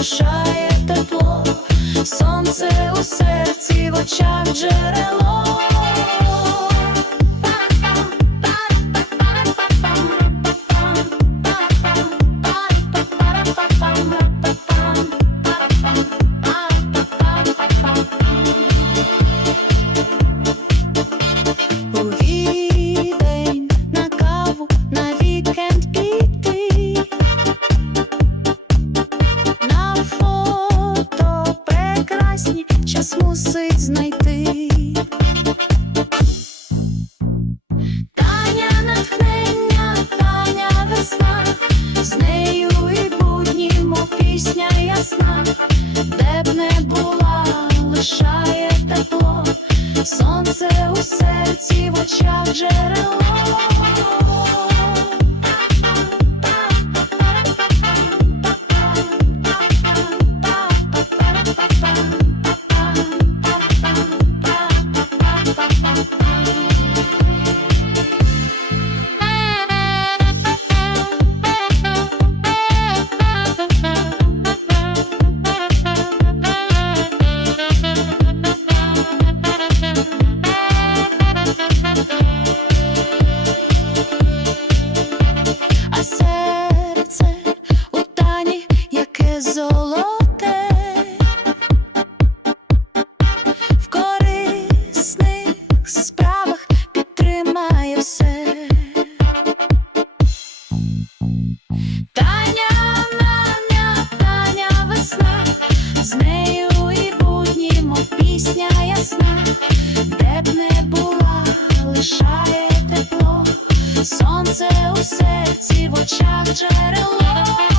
лишає тепло, сонце у серці, в очах джерело. Мусить знайти. Таня натхнення, Таня весна, з нею і будні, мов пісня ясна, де б не була, лишає тепло, сонце у серці, в очах джерело. Таня, Наня, Таня весна, з нею і будні, мов пісня ясна, де б не була, лишає тепло, сонце у серці, в очах джерело.